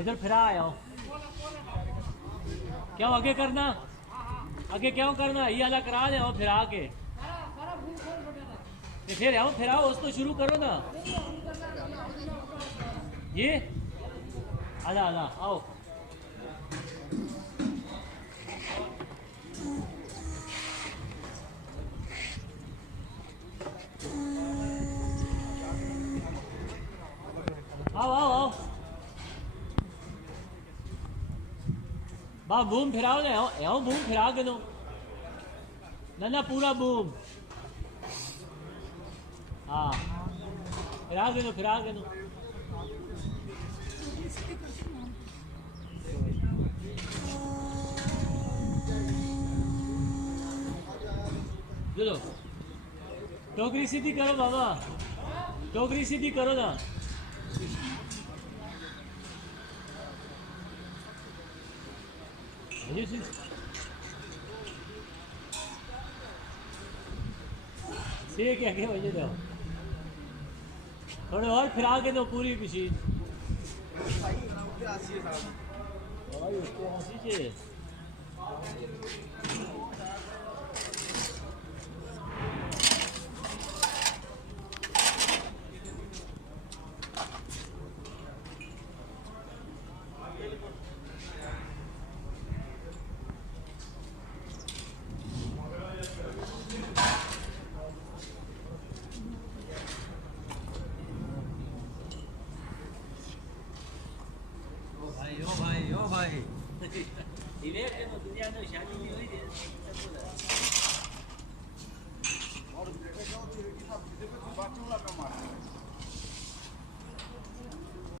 इधर फिरा आया हो क्यों आगे करना आगे क्यों करना ये वाला करा दे फिरा के फिर आओ फिराओ उसको शुरू करो ना ये आला आला आओ आओ आओ आओ बा बूम फिराओ ना आओ बूम फिरा के दो ना पूरा बूम हाँ फिरा के दो चलो टोकरी सीधी करो बाबा टोकरी सीधी करो ना ठीक है वजह दो थोड़े और फिरा के दो पूरी मशीन उसको हंसी चाहिए ओ भाई इले के तो दुनिया में शादी नहीं हुई है और बेटे जाओ तो एक ही साथ बात चला मैं मारा